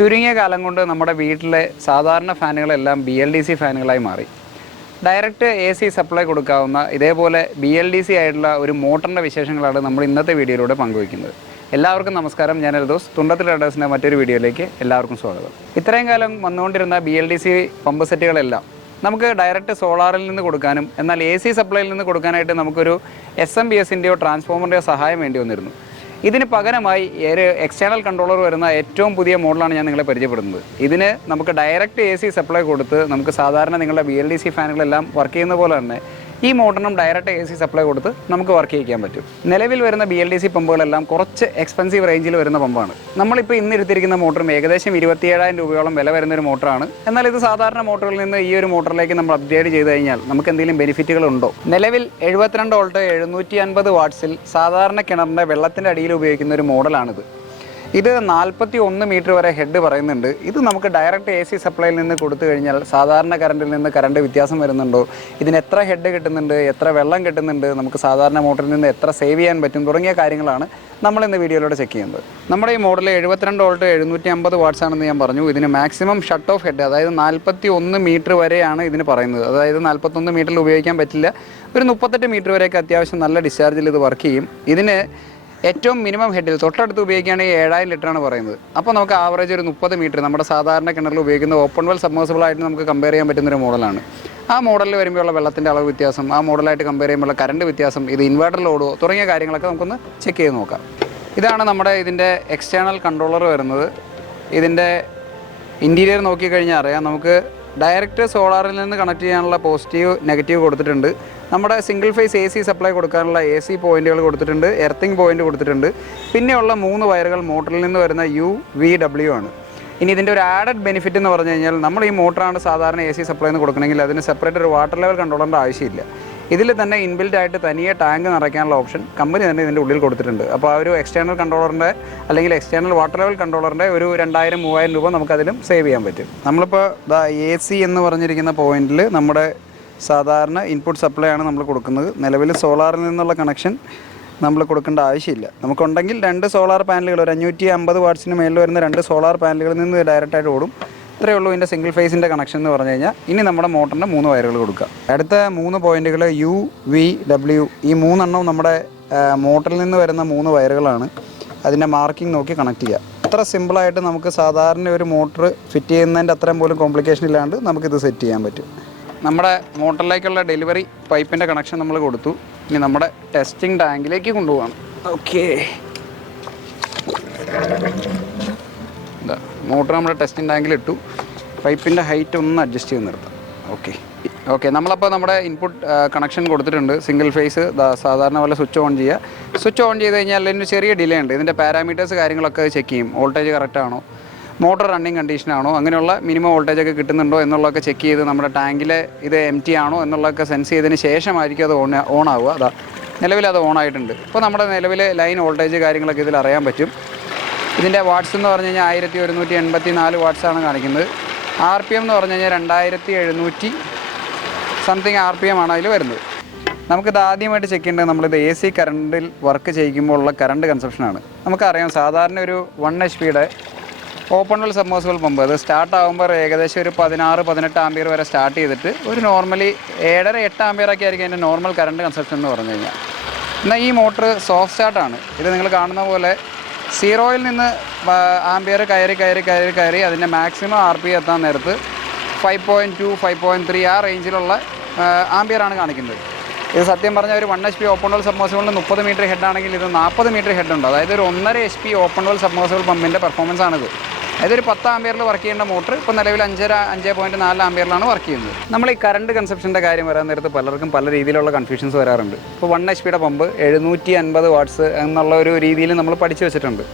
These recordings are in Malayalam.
ചുരുങ്ങിയ കാലം കൊണ്ട് നമ്മുടെ വീട്ടിലെ സാധാരണ ഫാനുകളെല്ലാം ബി എൽ ഡി സി ഫാനുകളായി മാറി. ഡയറക്റ്റ് എ സി സപ്ലൈ കൊടുക്കാവുന്ന ഇതേപോലെ ബി എൽ ഡി സി ആയിട്ടുള്ള ഒരു മോട്ടറിന്റെ വിശേഷങ്ങളാണ് നമ്മൾ ഇന്നത്തെ വീഡിയോയിലൂടെ പങ്കുവയ്ക്കുന്നത്. എല്ലാവർക്കും നമസ്കാരം. ഞാൻ എൽദോസ്. തുണ്ടത്തിൽ റഡേഴ്സിന്റെ മറ്റൊരു വീഡിയോയിലേക്ക് എല്ലാവർക്കും സ്വാഗതം. ഇത്രയും കാലം വന്നുകൊണ്ടിരുന്ന B L D C pump സെറ്റുകളെല്ലാം നമുക്ക് ഡയറക്റ്റ് സോളാറിൽ നിന്ന് കൊടുക്കാനും എന്നാൽ എ സി സപ്ലൈയിൽ നിന്ന് കൊടുക്കാനായിട്ട് നമുക്കൊരു എസ് എം ബി എസിന്റെയോ ട്രാൻസ്ഫോമറിന്റെയോ സഹായം വേണ്ടി വന്നിരുന്നു. ഇതിന് പകരമായി ഒരു എക്സ്റ്റേണൽ കൺട്രോളർ വരുന്ന ഏറ്റവും പുതിയ മോഡലാണ് ഞാൻ നിങ്ങളെ പരിചയപ്പെടുന്നത്. ഇതിന് നമുക്ക് ഡയറക്റ്റ് എ സി സപ്ലൈ കൊടുത്ത് നമുക്ക് സാധാരണ നിങ്ങളുടെ ബി എൽ ഡി സി ഫാനുകളെല്ലാം വർക്ക് ചെയ്യുന്ന പോലെ തന്നെ ഈ മോട്ടറിനും ഡയറക്റ്റ് എ സി സപ്ലൈ കൊടുത്ത് നമുക്ക് വർക്ക് ചെയ്യിക്കാൻ പറ്റും. നിലവിൽ വരുന്ന ബി എൽ ഡി സി പമ്പുകളെല്ലാം കുറച്ച് എക്സ്പെൻസീവ് റേഞ്ചിൽ വരുന്ന പമ്പാണ്. നമ്മളിപ്പോൾ ഇന്ന് എടുത്തിരിക്കുന്ന മോട്ടറും ഏകദേശം ഇരുപത്തിയേഴായിരം രൂപയോളം വില വരുന്ന ഒരു മോട്ടറാണ് എന്നാൽ ഇത് സാധാരണ മോട്ടറിൽ നിന്ന് ഈ ഒരു മോട്ടറിലേക്ക് നമ്മൾ അപ്ഗ്രേഡ് ചെയ്ത് കഴിഞ്ഞാൽ നമുക്ക് എന്തെങ്കിലും ബെനിഫിറ്റുകൾ ഉണ്ടോ? നിലവിൽ എഴുപത്തിരണ്ട് വോൾട്ട് എഴുന്നൂറ്റി അൻപത് വാട്ട്സിൽ സാധാരണ കിണറിന്റെ വെള്ളത്തിന്റെ അടിയിൽ ഉപയോഗിക്കുന്ന ഒരു മോഡലാണിത് ഇത് നാൽപ്പത്തി ഒന്ന് മീറ്റർ വരെ ഹെഡ് പറയുന്നുണ്ട്. ഇത് നമുക്ക് ഡയറക്റ്റ് എ സി സപ്ലൈയിൽ നിന്ന് കൊടുത്തു കഴിഞ്ഞാൽ സാധാരണ കറണ്ടിൽ നിന്ന് കറണ്ട് വ്യത്യാസം വരുന്നുണ്ടോ? ഇതിന് എത്ര ഹെഡ് കിട്ടുന്നുണ്ട്? എത്ര വെള്ളം കിട്ടുന്നുണ്ട്? നമുക്ക് സാധാരണ മോട്ടറിൽ നിന്ന് എത്ര സേവ് ചെയ്യാൻ പറ്റും? തുടങ്ങിയ കാര്യങ്ങളാണ് നമ്മൾ ഇന്ന് വീഡിയോയിലൂടെ ചെക്ക് ചെയ്യുന്നത്. നമ്മുടെ ഈ മോഡൽ എഴുപത്തിരണ്ട് വോൾട്ട് എഴുന്നൂറ്റി അമ്പത് വാട്ട്സ് ആണെന്ന് ഞാൻ പറഞ്ഞു. ഇതിന് മാക്സിമം ഷട്ട് ഓഫ് ഹെഡ് അതായത് നാൽപ്പത്തി ഒന്ന് മീറ്റർ വരെയാണ് ഇതിന് പറയുന്നത്. അതായത് നാൽപ്പത്തൊന്ന് മീറ്ററിൽ ഉപയോഗിക്കാൻ പറ്റില്ല. ഒരു മുപ്പത്തെട്ട് മീറ്റർ വരെയൊക്കെ അത്യാവശ്യം നല്ല ഡിസ്ചാർജിൽ ഇത് വർക്ക് ചെയ്യും. ഇതിന് ഏറ്റവും മിനിമം ഹെഡിൽ തൊട്ടടുത്ത് ഉപയോഗിക്കുകയാണെങ്കിൽ ഏഴായിരം ലിറ്ററാണ് പറയുന്നത്. അപ്പോൾ നമുക്ക് ആവറേജ് ഒരു മുപ്പത് മീറ്റർ നമ്മുടെ സാധാരണ കിണറിൽ ഉപയോഗിക്കുന്ന ഓപ്പൺ വെൽ ആയിട്ട് നമുക്ക് കമ്പയർ ചെയ്യാൻ പറ്റുന്ന ഒരു മോഡലാണ്. ആ മോഡലിൽ വരുമ്പോഴുള്ള വെള്ളത്തിന്റെ അളവ് വ്യത്യാസം ആ മോഡലായിട്ട് കമ്പയർ ചെയ്യുമ്പോൾ കറണ്ട് വ്യത്യാസം ഇത് ഇൻവേർട്ടർ ലോഡോ തുടങ്ങിയ കാര്യങ്ങളൊക്കെ നമുക്കൊന്ന് ചെക്ക് ചെയ്ത് നോക്കാം. ഇതാണ് നമ്മുടെ ഇതിന്റെ എക്സ്റ്റേണൽ കൺട്രോളർ വരുന്നത്. ഇതിന്റെ ഇന്റീരിയർ നോക്കിക്കഴിഞ്ഞാൽ അറിയാം നമുക്ക് ഡയറക്റ്റ് സോളാറിൽ നിന്ന് കണക്ട് ചെയ്യാനുള്ള പോസിറ്റീവ് നെഗറ്റീവ് കൊടുത്തിട്ടുണ്ട്. നമ്മുടെ single phase A C supply കൊടുക്കാനുള്ള എ സി പോയിന്റുകൾ കൊടുത്തിട്ടുണ്ട് എർത്തിങ് പോയിന്റ് കൊടുത്തിട്ടുണ്ട്. പിന്നെയുള്ള മൂന്ന് വയറുകൾ മോട്ടറിൽ നിന്ന് വരുന്ന യു വി ഡബ്ല്യു ആണ്. ഇനി ഇതിന്റെ ഒരു ആഡഡ് ബെനിഫിറ്റ് എന്ന് പറഞ്ഞു കഴിഞ്ഞാൽ നമ്മൾ ഈ മോട്ടറാണ് സാധാരണ എ സി സപ്ലൈ എന്ന് കൊടുക്കണമെങ്കിൽ അതിന് സെപ്പറേറ്റ് ഒരു വാട്ടർ ലെവൽ കൺട്രോളറിന്റെ ആവശ്യമില്ല. ഇതിൽ തന്നെ ഇൻബിൽഡ് ആയിട്ട് തനിയെ ടാങ്ക് നിറയ്ക്കാനുള്ള ഓപ്ഷൻ കമ്പനി തന്നെ ഇതിന്റെ ഉള്ളിൽ കൊടുത്തിട്ടുണ്ട്. അപ്പോൾ ആ ഒരു എക്സ്റ്റേണൽ കൺട്രോളറിന്റെ അല്ലെങ്കിൽ എക്സ്റ്റേണൽ വാട്ടർ ലെവൽ കൺട്രോളറിന്റെ ഒരു രണ്ടായിരം മൂവായിരം രൂപ നമുക്ക് അതിലും സേവ് ചെയ്യാൻ പറ്റും. നമ്മളിപ്പോൾ എ സി എന്ന് പറഞ്ഞിരിക്കുന്ന പോയിന്റിൽ നമ്മുടെ സാധാരണ ഇൻപുട്ട് സപ്ലൈ ആണ് നമ്മൾ കൊടുക്കുന്നത്. നിലവിൽ സോളാറിൽ നിന്നുള്ള കണക്ഷൻ നമ്മൾ കൊടുക്കേണ്ട ആവശ്യമില്ല. നമുക്കുണ്ടെങ്കിൽ രണ്ട് സോളാർ പാനലുകൾ ഒരു അഞ്ഞൂറ്റി അമ്പത് വാട്ട്സിന് മേളിൽ വരുന്ന രണ്ട് സോളാർ പാനലുകളിൽ നിന്ന് ഡയറക്റ്റായിട്ട് ഓടും. ഇത്രയേ ഉള്ളൂ ഇതിന്റെ സിംഗിൾ ഫേസിന്റെ കണക്ഷൻ എന്ന് പറഞ്ഞു കഴിഞ്ഞാൽ. ഇനി നമ്മുടെ മോട്ടറിന്റെ മൂന്ന് വയറുകൾ കൊടുക്കുക. അടുത്ത മൂന്ന് പോയിന്റുകൾ യു വി ഡബ്ല്യു ഈ മൂന്നെണ്ണവും നമ്മുടെ മോട്ടറിൽ നിന്ന് വരുന്ന മൂന്ന് വയറുകളാണ്. അതിന്റെ മാർക്കിംഗ് നോക്കി കണക്ട് ചെയ്യുക. അത്ര സിമ്പിളായിട്ട് നമുക്ക് സാധാരണ ഒരു മോട്ടർ ഫിറ്റ് ചെയ്യുന്നതിന്റെ അത്രയും പോലും കോംപ്ലിക്കേഷൻ ഇല്ലാണ്ട് നമുക്കിത് സെറ്റ് ചെയ്യാൻ പറ്റും. നമ്മുടെ മോട്ടറിലേക്കുള്ള ഡെലിവറി പൈപ്പിന്റെ കണക്ഷൻ നമ്മൾ കൊടുത്തു. ഇനി നമ്മുടെ ടെസ്റ്റിംഗ് ടാങ്കിലേക്ക് കൊണ്ടുപോകണം ഓക്കെ മോട്ടർ നമ്മുടെ ടെസ്റ്റിംഗ് ടാങ്കിൽ ഇട്ടു. പൈപ്പിന്റെ ഹൈറ്റ് ഒന്ന് അഡ്ജസ്റ്റ് ചെയ്ത് നിർത്താം. ഓക്കെ. ഓക്കെ നമ്മളപ്പോൾ നമ്മുടെ ഇൻപുട്ട് കണക്ഷൻ കൊടുത്തിട്ടുണ്ട്. സിംഗിൾ ഫേസ് സാധാരണ പോലെ സ്വിച്ച് ഓൺ ചെയ്യുക സ്വിച്ച് ഓൺ ചെയ്ത് കഴിഞ്ഞാൽ അതിന് ചെറിയ ഡിലേ ഉണ്ട്. ഇതിന്റെ പാരാമീറ്റേഴ്സ് കാര്യങ്ങളൊക്കെ ചെക്ക് ചെയ്യും. വോൾട്ടേജ് കറക്റ്റ് ആണോ? മോട്ടർ റണ്ണിങ് കണ്ടീഷനാണോ അങ്ങനെയുള്ള മിനിമം വോൾട്ടേജ് ഒക്കെ കിട്ടുന്നുണ്ടോ എന്നുള്ളതൊക്കെ ചെക്ക് ചെയ്ത് നമ്മുടെ ടാങ്കിലെ ഇത് എം ടി ആണോ എന്നുള്ളതൊക്കെ സെൻസ് ചെയ്തതിന് ശേഷമായിരിക്കും അത് ഓൺ ഓൺ ആവുക. അതാ നിലവിൽ അത് ഓൺ ആയിട്ടുണ്ട്. ഇപ്പോൾ നമ്മുടെ നിലവിലെ ലൈൻ വോൾട്ടേജ് കാര്യങ്ങളൊക്കെ ഇതിൽ അറിയാൻ പറ്റും. ഇതിന്റെ വാട്ട്സ് എന്ന് പറഞ്ഞു കഴിഞ്ഞാൽ ആയിരത്തി ഒരുന്നൂറ്റി എൺപത്തി നാല് വാട്ട്സാണ് കാണിക്കുന്നത്. ആർ പി എം എന്ന് പറഞ്ഞു കഴിഞ്ഞാൽ രണ്ടായിരത്തി എഴുന്നൂറ്റി സംതിങ് ആർ പി എം ആണ് അതിൽ വരുന്നത്. നമുക്കിത് ആദ്യമായിട്ട് ചെക്ക് ചെയ്യേണ്ടത് നമ്മളിത് എ സി കറണ്ടിൽ വർക്ക് ചെയ്യുമ്പോൾ ഉള്ള കറണ്ട് കൺസപ്ഷനാണ് നമുക്കറിയാം സാധാരണ ഒരു വൺ എച്ച് പിയുടെ ഓപ്പൺ വെൽ സബ്മേഴ്സിബിൾ പമ്പ് അത് സ്റ്റാർട്ട് ആകുമ്പോൾ ഏകദേശം ഒരു പതിനാറ് പതിനെട്ട് ആമ്പിയർ വരെ സ്റ്റാർട്ട് ചെയ്തിട്ട് ഒരു നോർമലി ഏഴര എട്ട് ആമ്പിയർ ഒക്കെ ആയിരിക്കും അതിന്റെ നോർമൽ കറണ്ട് കൺസപ്ഷൻ എന്ന് പറഞ്ഞു കഴിഞ്ഞാൽ. എന്നാൽ ഈ മോട്ടർ സോഫ്റ്റ് സ്റ്റാർട്ടാണ് ഇത് നിങ്ങൾ കാണുന്ന പോലെ സീറോയിൽ നിന്ന് ആംബിയർ കയറി കയറി കയറി കയറി അതിന്റെ മാക്സിമം ആർ പി എത്താൻ നേരത്ത് five point two five point three ആ റേഞ്ചിലുള്ള ആംബിയറാണ് കാണിക്കുന്നത്. ഇത് സത്യം പറഞ്ഞാൽ ഒരു one H P open well സബ്മോസിബിളിന് മുപ്പത് മീറ്റർ ഹെഡ് ആണെങ്കിൽ ഇത് നാൽപ്പത് മീറ്റർ ഹെഡ് ഉണ്ട്. അതായത് ഒരു ഒന്നര H P open well submersible പമ്പിന്റെ performance ആണിത്. ഒരു പത്ത് ആംബിയറിൽ വർക്ക് ചെയ്യേണ്ട മോട്ടർ ഇപ്പോൾ നിലവിൽ അഞ്ചര അഞ്ച് പോയിന്റ് നാല് ആംബിയറിലാണ് വർക്ക് ചെയ്യുന്നത്. നമ്മൾ ഈ കറണ്ട് കൺസപ്ഷന്റെ കാര്യം വരാൻ നേരത്ത് പലർക്കും പല രീതിയിലുള്ള കൺഫ്യൂഷൻസ് വരാറുണ്ട്. ഇപ്പോൾ വൺ എച്ച് പിയുടെ പമ്പ് എഴുന്നൂറ്റി അൻപത് വാട്ട്സ് എന്നുള്ള ഒരു രീതിയിൽ നമ്മൾ പഠിച്ചു വെച്ചിട്ടുണ്ട്.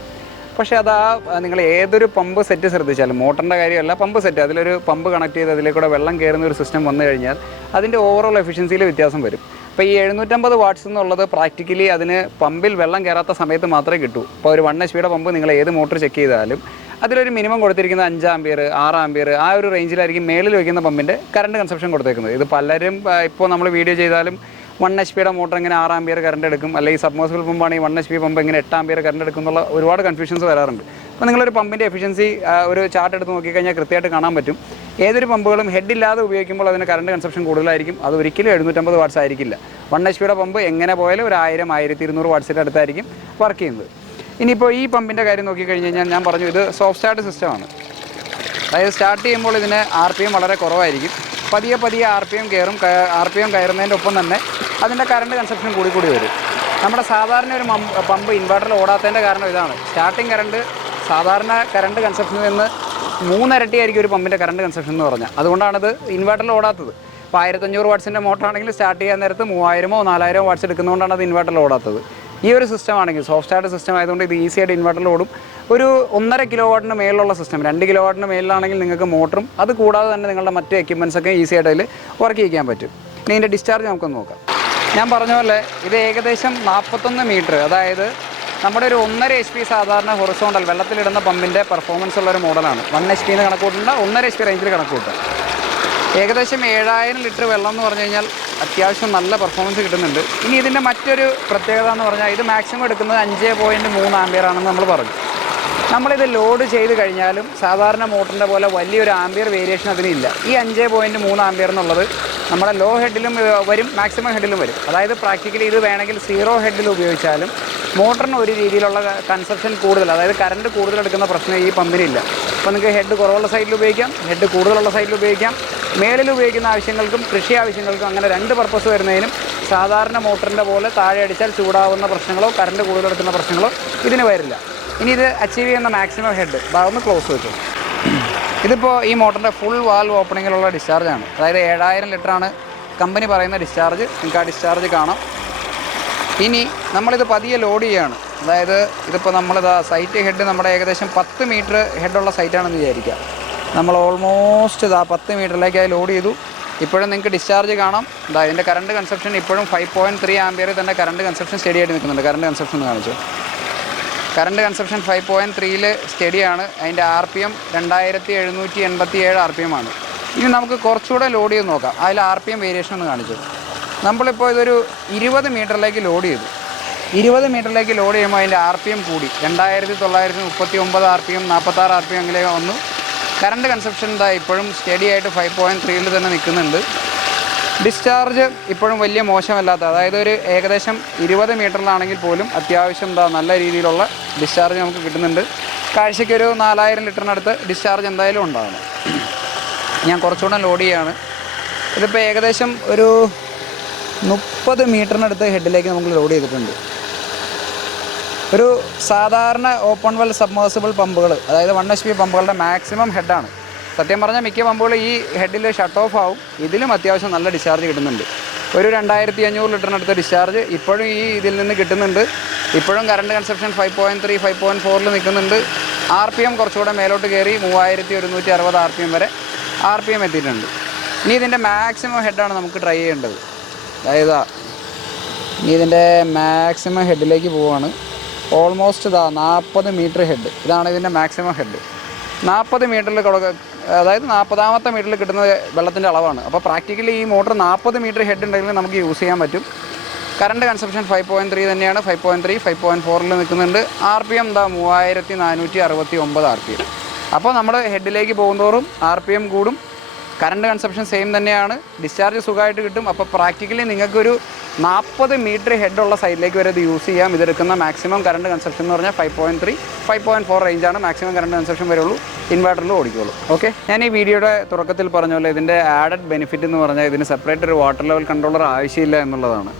പക്ഷേ അത് ആ നിങ്ങൾ ഏതൊരു പമ്പ് സെറ്റ് ശ്രദ്ധിച്ചാലും മോട്ടറിന്റെ കാര്യമല്ല പമ്പ് സെറ്റ് അതിലൊരു പമ്പ് കണക്ട് ചെയ്ത് അതിലേക്കൂടെ വെള്ളം കയറുന്ന ഒരു സിസ്റ്റം വന്നു കഴിഞ്ഞാൽ അതിന്റെ ഓവറോൾ എഫിഷ്യൻസിയിൽ വ്യത്യാസം വരും. അപ്പോൾ ഈ എഴുന്നൂറ്റമ്പത് വാട്ട്സ് എന്നുള്ളത് പ്രാക്ടിക്കലി അതിന് പമ്പിൽ വെള്ളം കയറാത്ത സമയത്ത് മാത്രമേ കിട്ടൂ. ഇപ്പോൾ ഒരു വൺ എച്ച് പിയുടെ പമ്പ് നിങ്ങൾ ഏത് മോട്ടർ ചെക്ക് ചെയ്താലും അതിലൊരു മിനിമം കൊടുത്തിരിക്കുന്നത് അഞ്ച് ആംബിയർ ആറ് ആംബിയർ ആ ഒരു റേഞ്ചിലായിരിക്കും മേളിൽ വയ്ക്കുന്ന പമ്പിന്റെ കറണ്ട് കൺസപ്ഷൻ കൊടുത്തേക്കുന്നത്. ഇത് പലരും ഇപ്പോൾ നമ്മൾ വീഡിയോ ചെയ്താലും വൺ എച്ച് പിയുടെ മോട്ടർ എങ്ങനെ ആറ് ആമ്പിയർ കറണ്ട് എടുക്കും. അല്ലെങ്കിൽ സബ്മോസിബിൾ പമ്പാണെങ്കിൽ വൺ എച്ച് പി പമ്പ് എങ്ങനെ എട്ട് ആമ്പിയർ കറണ്ട് എടുക്കും എന്നുള്ള ഒരുപാട് കൺഫ്യൂഷൻസ് വരാറുണ്ട്. അപ്പോൾ നിങ്ങളൊരു പമ്പിന്റെ എഫിഷ്യൻസി ഒരു ചാർട്ട് എടുത്ത് നോക്കിക്കഴിഞ്ഞാൽ കൃത്യമായിട്ട് കാണാൻ പറ്റും. ഏതൊരു പമ്പുകളും ഹെഡ് ഇല്ലാതെ ഉപയോഗിക്കുമ്പോൾ അതിന് കറണ്ട് കൺസപ്ഷൻ കൂടുതലായിരിക്കും. അത് ഒരിക്കലും എഴുന്നൂറ്റമ്പത് വാട്ട്സ് ആയിരിക്കില്ല. വൺ എച്ച് പിയുടെ പമ്പ് എങ്ങനെ പോയാലും ഒരു ആയിരം ആയിരത്തി ഇരുന്നൂറ് വാട്ട്സിന്റെ അടുത്തായിരിക്കും വർക്ക് ചെയ്യുന്നത്. ഇനിയിപ്പോൾ ഈ പമ്പിന്റെ കാര്യം നോക്കിക്കഴിഞ്ഞ് കഴിഞ്ഞാൽ ഞാൻ പറഞ്ഞു ഇത് സോഫ്റ്റ് സ്റ്റാർട്ട് സിസ്റ്റമാണ് അതായത് സ്റ്റാർട്ട് ചെയ്യുമ്പോൾ ഇതിന് ആർ പി എം വളരെ കുറവായിരിക്കും. പതിയെ പതിയെ ആർ പി എം കയറും ആർ പി എം കയറുന്നതിന്റെ ഒപ്പം തന്നെ അതിന്റെ കറണ്ട് കൺസപ്ഷൻ കൂടി കൂടി വരും. നമ്മുടെ സാധാരണ ഒരു പമ്പ് ഇൻവെർട്ടറിൽ ഓടാത്തതിന്റെ കാരണം ഇതാണ്. സ്റ്റാർട്ടിങ് കറണ്ട് സാധാരണ കറണ്ട് കൺസപ്ഷനിൽ നിന്ന് മൂന്നിരട്ടിയായിരിക്കും ഒരു പമ്പിന്റെ കറണ്ട് കൺസപ്ഷൻ എന്ന് പറഞ്ഞാൽ. അതുകൊണ്ടാണിത് ഇൻവെർട്ടറിൽ ഓടാത്തത്. ഇപ്പോൾ ആയിരത്തഞ്ഞൂറ് വാട്ട്സിന്റെ മോട്ടറാണെങ്കിൽ സ്റ്റാർട്ട് ചെയ്യാൻ നേരത്ത് മൂവായിരമോ നാലായിരമോ വാട്സ് എടുക്കുന്നതുകൊണ്ടാണ് അത് ഇൻവെർട്ടറിൽ ഓടാത്തത്. ഈ ഒരു സിസ്റ്റം ആണെങ്കിൽ സോഫ്റ്റ് സ്റ്റാർട്ട് സിസ്റ്റം ആയതുകൊണ്ട് ഇത് ഈസി ആയിട്ട് ഇൻവെർട്ടറിൽ ഓടും. ഒരു ഒന്നര കിലോ വാട്ടിന് മേലുള്ള സിസ്റ്റം രണ്ട് കിലോ വാട്ടിന് മേലിലാണെങ്കിൽ നിങ്ങൾക്ക് മോട്ടറും അത് കൂടാതെ തന്നെ നിങ്ങളുടെ മറ്റ് എക്യുപ്മെൻസ് ഒക്കെ ഈസി ആയിട്ട് അതിൽ വർക്ക് ചെയ്യിക്കാൻ പറ്റും. ഇനി ഇതിന്റെ ഡിസ്ചാർജ് നമുക്കൊന്ന് നോക്കാം. ഞാൻ പറഞ്ഞ പോലെ ഇത് ഏകദേശം നാൽപ്പത്തൊന്ന് മീറ്റർ അതായത് നമ്മുടെ ഒരു ഒന്നര എച്ച് പി സാധാരണ ഹൊറിസോണ്ടൽ വെള്ളത്തിലിടുന്ന പമ്പിന്റെ പെർഫോമൻസ് ഉള്ള ഒരു മോഡലാണ് വൺ എച്ച് പിന്ന് കണക്ക് കൂട്ടണ്ട ഒന്നര എച്ച് പി റേഞ്ചിൽ കണക്ക് കൂട്ടുക ഏകദേശം ഏഴായിരം ലിറ്റർ വെള്ളം എന്ന് പറഞ്ഞു കഴിഞ്ഞാൽ അത്യാവശ്യം നല്ല പെർഫോമൻസ് കിട്ടുന്നുണ്ട്. ഇനി ഇതിന്റെ മറ്റൊരു പ്രത്യേകത എന്ന് പറഞ്ഞാൽ ഇത് മാക്സിമം എടുക്കുന്നത് അഞ്ച് പോയിന്റ് മൂന്ന് ആംബിയർ ആണെന്ന് നമ്മൾ പറഞ്ഞു. നമ്മളിത് ലോഡ് ചെയ്ത് കഴിഞ്ഞാലും സാധാരണ മോട്ടറിന്റെ പോലെ വലിയൊരു ആംബിയർ വേരിയേഷൻ അതിനില്ല ഈ അഞ്ച് പോയിന്റ് മൂന്ന് ആംബിയർ എന്നുള്ളത് നമ്മുടെ ലോ ഹെഡിലും വരും മാക്സിമം ഹെഡിലും വരും. അതായത് പ്രാക്ടിക്കലി ഇത് വേണമെങ്കിൽ സീറോ ഹെഡിൽ ഉപയോഗിച്ചാലും മോട്ടറിന് ഒരു രീതിയിലുള്ള കൺസപ്ഷൻ കൂടുതൽ അതായത് കറണ്ട് കൂടുതൽ എടുക്കുന്ന പ്രശ്നം ഈ പമ്പിനില്ല അപ്പോൾ നിങ്ങൾക്ക് ഹെഡ് കുറവുള്ള സൈഡിൽ ഉപയോഗിക്കാം ഹെഡ് കൂടുതലുള്ള സൈഡിൽ ഉപയോഗിക്കാം. മേളിൽ ഉപയോഗിക്കുന്ന ആവശ്യങ്ങൾക്കും കൃഷി ആവശ്യങ്ങൾക്കും അങ്ങനെ രണ്ട് പർപ്പസ് വരുന്നതിനും സാധാരണ മോട്ടറിന്റെ പോലെ താഴെ അടിച്ചാൽ ചൂടാവുന്ന പ്രശ്നങ്ങളോ കറണ്ട് കൂടുതലെടുക്കുന്ന പ്രശ്നങ്ങളോ ഇതിന് വരില്ല. ഇനി ഇത് അച്ചീവ് ചെയ്യുന്ന മാക്സിമം ഹെഡ് ഭാഗം ക്ലോസ് വെച്ചു. ഇതിപ്പോൾ ഈ മോട്ടറിന്റെ ഫുൾ വാൽവ് ഓപ്പണിങ്ങിലുള്ള ഡിസ്ചാർജാണ് അതായത് ഏഴായിരം ലിറ്ററാണ് കമ്പനി പറയുന്ന ഡിസ്ചാർജ് നിങ്ങൾക്ക് ആ ഡിസ്ചാർജ് കാണാം. ഇനി നമ്മളിത് പതിയെ ലോഡ് ചെയ്യുകയാണ് അതായത് ഇതിപ്പോൾ നമ്മളിത് സൈറ്റ് ഹെഡ് നമ്മുടെ ഏകദേശം പത്ത് മീറ്റർ ഹെഡുള്ള സൈറ്റാണെന്ന് വിചാരിക്കുക നമ്മൾ ഓൾമോസ്റ്റ് ഇതാ പത്ത് മീറ്ററിലേക്ക് അതിൽ ലോഡ് ചെയ്തു. ഇപ്പോഴും നിങ്ങൾക്ക് ഡിസ്ചാർജ് കാണാം. ഇതാ ഇതിന്റെ കറണ്ട് കൺസപ്ഷൻ ഇപ്പോഴും ഫൈവ് പോയിന്റ് ത്രീ ആംബിയറിൽ തന്നെ കറണ്ട് കൺസപ്ഷൻ സ്റ്റഡി ആയിട്ട് നിൽക്കുന്നുണ്ട്. കറണ്ട് കൺസപ്ഷൻ എന്ന് കാണിച്ചു. കറണ്ട് കൺസപ്ഷൻ ഫൈവ് പോയിന്റ് ത്രീയിൽ സ്റ്റഡിയാണ് അതിന്റെ ആർ പി എം രണ്ടായിരത്തി എഴുന്നൂറ്റി എൺപത്തി ഏഴ് ആർ പി എം ആണ്. ഇനി നമുക്ക് കുറച്ചുകൂടെ ലോഡ് ചെയ്ത് നോക്കാം. അതിൽ ആർ പി എം വേരിയേഷൻ ഒന്ന് കാണിച്ചു. നമ്മളിപ്പോൾ ഇതൊരു ഇരുപത് മീറ്ററിലേക്ക് ലോഡ് ചെയ്തു. ഇരുപത് മീറ്ററിലേക്ക് ലോഡ് ചെയ്യുമ്പോൾ അതിന്റെ ആർ പി എം കൂടി. രണ്ടായിരത്തി തൊള്ളായിരത്തി മുപ്പത്തി ഒമ്പത് ആർ പി എം നാൽപ്പത്താറ് ആർ പി എം അങ്ങനെ വന്നു. കറണ്ട് കൺസപ്ഷൻ ഇതാ ഇപ്പോഴും സ്റ്റഡി ആയിട്ട് ഫൈവ് പോയിന്റ് ത്രീയിൽ തന്നെ നിൽക്കുന്നുണ്ട്. ഡിസ്ചാർജ് ഇപ്പോഴും വലിയ മോശമല്ലാത്ത അതായത് ഒരു ഏകദേശം ഇരുപത് മീറ്ററിലാണെങ്കിൽ പോലും അത്യാവശ്യം എന്താ നല്ല രീതിയിലുള്ള ഡിസ്ചാർജ് നമുക്ക് കിട്ടുന്നുണ്ട്. കാഴ്ചയ്ക്ക് ഒരു നാലായിരം ലിറ്ററിനടുത്ത് ഡിസ്ചാർജ് എന്തായാലും ഉണ്ടാകണം ഞാൻ കുറച്ചുകൂടെ ലോഡ് ചെയ്യാണ്. ഇതിപ്പോൾ ഏകദേശം ഒരു മുപ്പത് മീറ്ററിനടുത്ത് ഹെഡിലേക്ക് നമുക്ക് ലോഡ് ചെയ്തിട്ടുണ്ട്. ഒരു സാധാരണ ഓപ്പൺ വെൽ സബ്മേഴ്സിബിൾ പമ്പുകൾ അതായത് വൺ എച്ച് പി പമ്പുകളുടെ മാക്സിമം ഹെഡാണ് സത്യം പറഞ്ഞാൽ മിക്ക പമ്പുകൾ ഈ ഹെഡിൽ ഷട്ട് ഓഫ് ആവും. ഇതിലും അത്യാവശ്യം നല്ല ഡിസ്ചാർജ് കിട്ടുന്നുണ്ട്. ഒരു രണ്ടായിരത്തി അഞ്ഞൂറ് ലിറ്ററിനടുത്ത് ഡിസ്ചാർജ് ഇപ്പോഴും ഈ ഇതിൽ നിന്ന് കിട്ടുന്നുണ്ട്. ഇപ്പോഴും current consumption five point three five point ഫോറിൽ നിൽക്കുന്നുണ്ട്. ആർ പി എം കുറച്ചുകൂടെ മേലോട്ട് കയറി മൂവായിരത്തി ഒരുന്നൂറ്റി അറുപത് ആർ പി എം വരെ ആർ പി എം എത്തിയിട്ടുണ്ട്. ഇനി ഇതിന്റെ മാക്സിമം ഹെഡാണ് നമുക്ക് ട്രൈ ചെയ്യേണ്ടത്. അതായത് ഇനി ഇതിന്റെ മാക്സിമം ഹെഡിലേക്ക് പോവാണ്. ഓൾമോസ്റ്റ് ഇതാ നാൽപ്പത് മീറ്റർ ഹെഡ് ഇതാണ് ഇതിന്റെ മാക്സിമം ഹെഡ് നാൽപ്പത് മീറ്ററിൽ കൊടുക്കുക അതായത് നാൽപ്പതാമത്തെ മീറ്ററിൽ കിട്ടുന്ന വെള്ളത്തിന്റെ അളവാണ്. അപ്പോൾ പ്രാക്ടിക്കലി ഈ മോട്ടർ നാൽപ്പത് മീറ്റർ ഹെഡ് ഉണ്ടെങ്കിൽ നമുക്ക് യൂസ് ചെയ്യാൻ പറ്റും. Current consumption five point three തന്നെയാണ്. Five point three five point ഫോറിൽ നിൽക്കുന്നുണ്ട്. ആർ പി എം എന്താ മൂവായിരത്തി നാനൂറ്റി അറുപത്തി ഒമ്പത് ആർ പി എം അപ്പോൾ നമ്മൾ ഹെഡിലേക്ക് പോകുന്തോറും ആർ പി എം കൂടും. കറണ്ട് കൺസപ്ഷൻ സെയിം തന്നെയാണ്. ഡിസ്ചാർജ് സുഖമായിട്ട് കിട്ടും. അപ്പോൾ പ്രാക്ടിക്കലി നിങ്ങൾക്കൊരു നാൽപ്പത് മീറ്റർ ഹെഡ് ഉള്ള സൈഡിലേക്ക് വരെ ഇത് യൂസ് ചെയ്യാം. ഇതെടുക്കുന്ന മാക്സിമം കറണ്ട് കൺസപ്ഷൻ എന്ന് പറഞ്ഞാൽ five point three five point four റേഞ്ചാണ് maximum current consumption വരുള്ളൂ ഇൻവേർട്ടറിൽ ഓടിക്കുള്ളൂ ഓക്കെ ഞാൻ ഈ വീഡിയോയുടെ തുടക്കത്തിൽ പറഞ്ഞ പോലെ ഇതിന്റെ ആഡഡ് ബെനിഫിറ്റ് എന്ന് പറഞ്ഞാൽ ഇതിന് സെപ്പറേറ്റ് ഒരു വാട്ടർ ലെവൽ കൺട്രോളർ ആവശ്യമില്ല എന്നുള്ളതാണ്.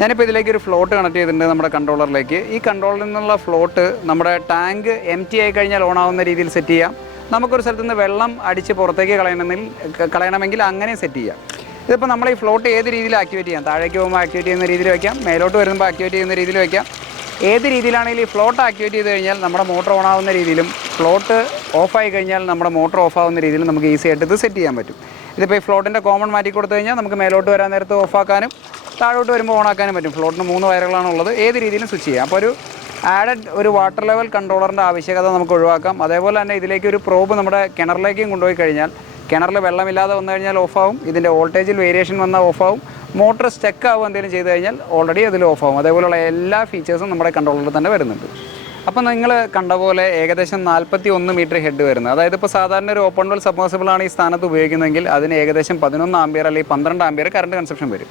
ഞാനിപ്പോൾ ഇതിലേക്ക് ഒരു ഫ്ലോട്ട് കണക്ട് ചെയ്തിട്ടുണ്ട് നമ്മുടെ കൺട്രോളറിലേക്ക് ഈ കൺട്രോളറിൽ നിന്നുള്ള ഫ്ലോട്ട് നമ്മുടെ ടാങ്ക് എം ടി ആയി കഴിഞ്ഞാൽ ഓൺ ആവുന്ന രീതിയിൽ സെറ്റ് ചെയ്യാം. നമുക്കൊരു സ്ഥലത്ത് നിന്ന് വെള്ളം അടിച്ച് പുറത്തേക്ക് കളയണമെങ്കിൽ കളയണമെങ്കിൽ അങ്ങനെ സെറ്റ് ചെയ്യാം. ഇതിപ്പോൾ നമ്മൾ ഈ ഫ്ലോട്ട് ഏത് രീതിയിൽ ആക്ടിവേറ്റ് ചെയ്യാം? താഴേക്ക് പോകുമ്പോൾ ആക്ടിവേറ്റ് ചെയ്യുന്ന രീതിയിൽ വയ്ക്കാം മേലോട്ട് വരുമ്പോൾ ആക്ടിവേറ്റ് ചെയ്യുന്ന രീതിയിൽ വയ്ക്കാം ഏത് രീതിയിലാണെങ്കിലും ഈ ഫ്ലോട്ട് ആക്ടിവേറ്റ് ചെയ്ത് കഴിഞ്ഞാൽ നമ്മുടെ മോട്ടർ ഓൺ ആവുന്ന രീതിയിലും ഫ്ലോട്ട് ഓഫായി കഴിഞ്ഞാൽ നമ്മുടെ മോട്ടർ ഓഫ് ആവുന്ന രീതിയിലും നമുക്ക് ഈസി ആയിട്ട് ഇത് സെറ്റ് ചെയ്യാൻ പറ്റും. ഇതിപ്പോൾ ഈ ഫ്ലോട്ടിന്റെ കോമൺ മാറ്റി കൊടുത്തു കഴിഞ്ഞാൽ നമുക്ക് മേലോട്ട് വരാൻ നേരത്ത് ഓഫാക്കാനും താഴോട്ട് വരുമ്പോൾ ഓണാക്കാനും പറ്റും. ഫ്ലോട്ടിന് മൂന്ന് വയറുകളാണുള്ളത് ഏത് രീതിയിലും സ്വിച്ച് ചെയ്യാം. അപ്പോൾ ഒരു ആഡഡ് ഒരു വാട്ടർ ലെവൽ കൺട്രോളറിന്റെ ആവശ്യകത നമുക്ക് ഒഴിവാക്കാം. അതേപോലെ തന്നെ ഇതിലേക്ക് ഒരു പ്രോബ് നമ്മുടെ കിണറിലേക്കും കൊണ്ടുപോയി കഴിഞ്ഞാൽ കിണറിൽ വെള്ളമില്ലാതെ വന്നു കഴിഞ്ഞാൽ ഓഫാവും ഇതിന്റെ വോൾട്ടേജിൽ വേരിയേഷൻ വന്നാൽ ഓഫാവും മോട്ടർ സ്റ്റക്ക് ആവുക എന്തെങ്കിലും ചെയ്തു കഴിഞ്ഞാൽ ഓൾറെഡി അതിൽ ഓഫാവും അതേപോലെയുള്ള എല്ലാ ഫീച്ചേഴ്സും നമ്മുടെ കൺട്രോളറിൽ തന്നെ വരുന്നുണ്ട്. അപ്പോൾ നിങ്ങൾ കണ്ട പോലെ ഏകദേശം നാൽപ്പത്തി ഒന്ന് മീറ്റർ ഹെഡ് വരുന്നത്. അതായത് ഇപ്പോൾ സാധാരണ ഒരു ഓപ്പൺ വെൽ സബ്മേഴ്സിബിളാണ് ഈ സ്ഥാനത്ത് ഉപയോഗിക്കുന്നതെങ്കിൽ അതിന് ഏകദേശം പതിനൊന്ന് ആംബിയർ അല്ലെങ്കിൽ പന്ത്രണ്ട് ആംബിയർ കറണ്ട് കൺസപ്ഷൻ വരും.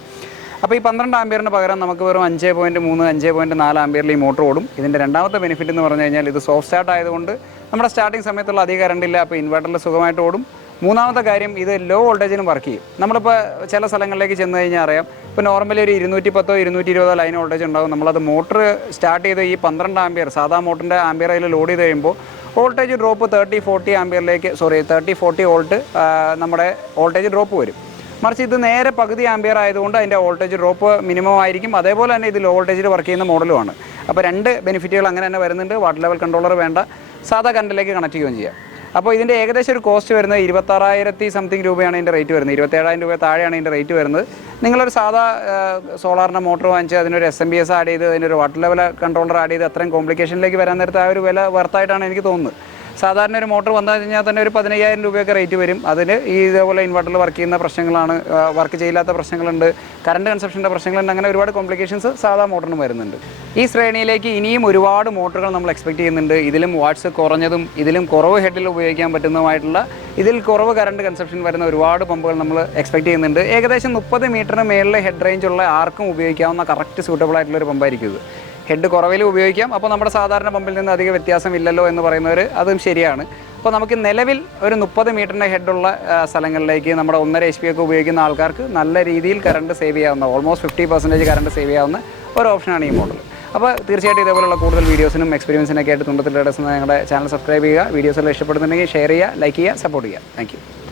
അപ്പോൾ ഈ പന്ത്രണ്ട് ആംബിയറിന് പകരം നമുക്ക് വെറും അഞ്ച് പോയിന്റ് മൂന്ന് അഞ്ച് പോയിന്റ് നാല് ആംബിയറിൽ ഈ മോട്ടർ ഓടും. ഇതിന്റെ രണ്ടാമത്തെ ബെനിഫിറ്റ് എന്ന് പറഞ്ഞു കഴിഞ്ഞാൽ ഇത് സോഫ്റ്റ് സ്റ്റാർട്ട് ആയതുകൊണ്ട് നമ്മുടെ സ്റ്റാർട്ടിംഗ് സമയത്തുള്ള അധികം കറണ്ട് ഇല്ല അപ്പോൾ ഇൻവെർട്ടറിൽ സുഖമായിട്ട് ഓടും. മൂന്നാമത്തെ കാര്യം ഇത് ലോ വോൾട്ടേജിനും വർക്ക് ചെയ്യും. നമ്മളിപ്പോൾ ചില സ്ഥലങ്ങളിലേക്ക് ചെന്ന് കഴിഞ്ഞാൽ അറിയാം ഇപ്പോൾ നോർമലി ഒരു ഇരുന്നൂറ്റി പത്തോ ഇരുന്നൂറ്റി ഇരുപതോ ലൈൻ വോൾട്ടേജ് ഉണ്ടാകും നമ്മളത് മോട്ടർ സ്റ്റാർട്ട് ചെയ്ത് ഈ പന്ത്രണ്ട് ആംബിയർ സാധാ മോട്ടറിന്റെ ആംബിയർ അതിൽ ലോഡ് ചെയ്ത് കഴിയുമ്പോൾ വോൾട്ടേജ് ഡ്രോപ്പ് തേർട്ടി ഫോർട്ടി ആംബിയറിലേക്ക് സോറി തേർട്ടി ഫോർട്ടി വോൾട്ട് നമ്മുടെ വോൾട്ടേജ് ഡ്രോപ്പ് വരും. മറിച്ച് ഇത് നേരെ പകുതി ആംബിയർ ആയതുകൊണ്ട് അതിന്റെ വോൾട്ടേജ് ഡ്രോപ്പ് മിനിമം ആയിരിക്കും. അതേപോലെ തന്നെ ഇത് ലോ വോൾട്ടേജിൽ വർക്ക് ചെയ്യുന്ന മോഡലുമാണ്. അപ്പോൾ രണ്ട് ബെനിഫിറ്റുകൾ അങ്ങനെ തന്നെ വരുന്നുണ്ട്. വാട്ടർ ലെവൽ കൺട്രോളർ വേണ്ട. സാധാ കറണ്ടിലേക്ക് കണക്ട് ചെയ്യുകയും ചെയ്യാം. അപ്പോൾ ഇതിന്റെ ഏകദേശം ഒരു കോസ്റ്റ് വരുന്നത് ഇരുപത്താറായിരത്തി സംതിങ് രൂപയാണ് ഇതിന്റെ റേറ്റ് വരുന്നത്. ഇരുപത്തേഴായിരം രൂപ താഴെയാണ് ഇതിന്റെ റേറ്റ് വരുന്നത്. നിങ്ങളൊരു സാധാ സോളാറിന്റെ മോട്ടർ വാങ്ങിച്ച് അതിനൊരു S M B S add ചെയ്ത് അതിനൊരു വാട്ടർ ലെവൽ കൺട്രോളർ ആഡ് ചെയ്ത് അത്രയും കോംപ്ലിക്കേഷനിലേക്ക് വരാൻ നേരത്തെ ആ ഒരു വില വർത്തായിട്ടാണ് എനിക്ക് തോന്നുന്നത്. സാധാരണ ഒരു മോട്ടോർ വന്നു കഴിഞ്ഞാൽ തന്നെ ഒരു പതിനയ്യായിരം രൂപയൊക്കെ റേറ്റ് വരും. അതിന് ഈ ഇതേപോലെ ഇൻവെർട്ടറിൽ വർക്ക് ചെയ്യുന്ന പ്രശ്നങ്ങളാണ് വർക്ക് ചെയ്യില്ലാത്ത പ്രശ്നങ്ങളുണ്ട്. കറണ്ട് കൺസപ്ഷന്റെ പ്രശ്നങ്ങളുണ്ട്. അങ്ങനെ ഒരുപാട് കോംപ്ലിക്കേഷൻസ് സാധാ മോട്ടറിന് വരുന്നുണ്ട്. ഈ ശ്രേണിയിലേക്ക് ഇനിയും ഒരുപാട് മോട്ടറുകൾ നമ്മൾ എക്സ്പെക്ട് ചെയ്യുന്നുണ്ട്. ഇതിലും വാട്ട്സ് കുറഞ്ഞതും ഇതിലും കുറവ് ഹെഡിൽ ഉപയോഗിക്കാൻ പറ്റുന്നതുമായിട്ടുള്ള ഇതിൽ കുറവ് കറണ്ട് കൺസപ്ഷൻ വരുന്ന ഒരുപാട് പമ്പുകൾ നമ്മൾ എക്സ്പെക്ട് ചെയ്യുന്നുണ്ട്. ഏകദേശം മുപ്പത് മീറ്ററിന് മേളിലെ ഹെഡ് റേഞ്ച് ഉള്ള ആർക്കും ഉപയോഗിക്കാവുന്ന കറക്റ്റ് സൂട്ടബിൾ ആയിട്ടുള്ള ഒരു പമ്പായിരിക്കും ഇത്. ഹെഡ് കുറവിലും ഉപയോഗിക്കാം. അപ്പോൾ നമ്മുടെ സാധാരണ പമ്പിൽ നിന്ന് അധിക വ്യത്യാസമില്ലല്ലോ എന്ന് പറയുന്നവർ അതും ശരിയാണ്. അപ്പോൾ നമുക്ക് നിലവിൽ ഒരു മുപ്പത് മീറ്ററിന്റെ ഹെഡുള്ള സ്ഥലങ്ങളിലേക്ക് നമ്മുടെ ഒന്നര എച്ച് പി ഒക്കെ ഉപയോഗിക്കുന്ന ആൾക്കാർക്ക് നല്ല രീതിയിൽ കറണ്ട് സേവ് ചെയ്യാവുന്ന almost fifty percentage current save ചെയ്യാവുന്ന ഒരു ഓപ്ഷനാണ് ഈ മോഡൽ അപ്പോൾ തീർച്ചയായിട്ടും ഇതേപോലുള്ള കൂടുതൽ വീഡിയോസിനും എക്സ്പീരിയൻസിനൊക്കെ ആയിട്ട് തുണ്ടത്തിൽ ഞങ്ങളുടെ ചാനൽ സബ്സ്ക്രൈബ് ചെയ്യുക. വീഡിയോസ് ഇഷ്ടപ്പെടുന്നുണ്ടെങ്കിൽ ഷെയർ ചെയ്യുക ലൈക്ക് ചെയ്യുക സപ്പോർട്ട് ചെയ്യുക. താങ്ക്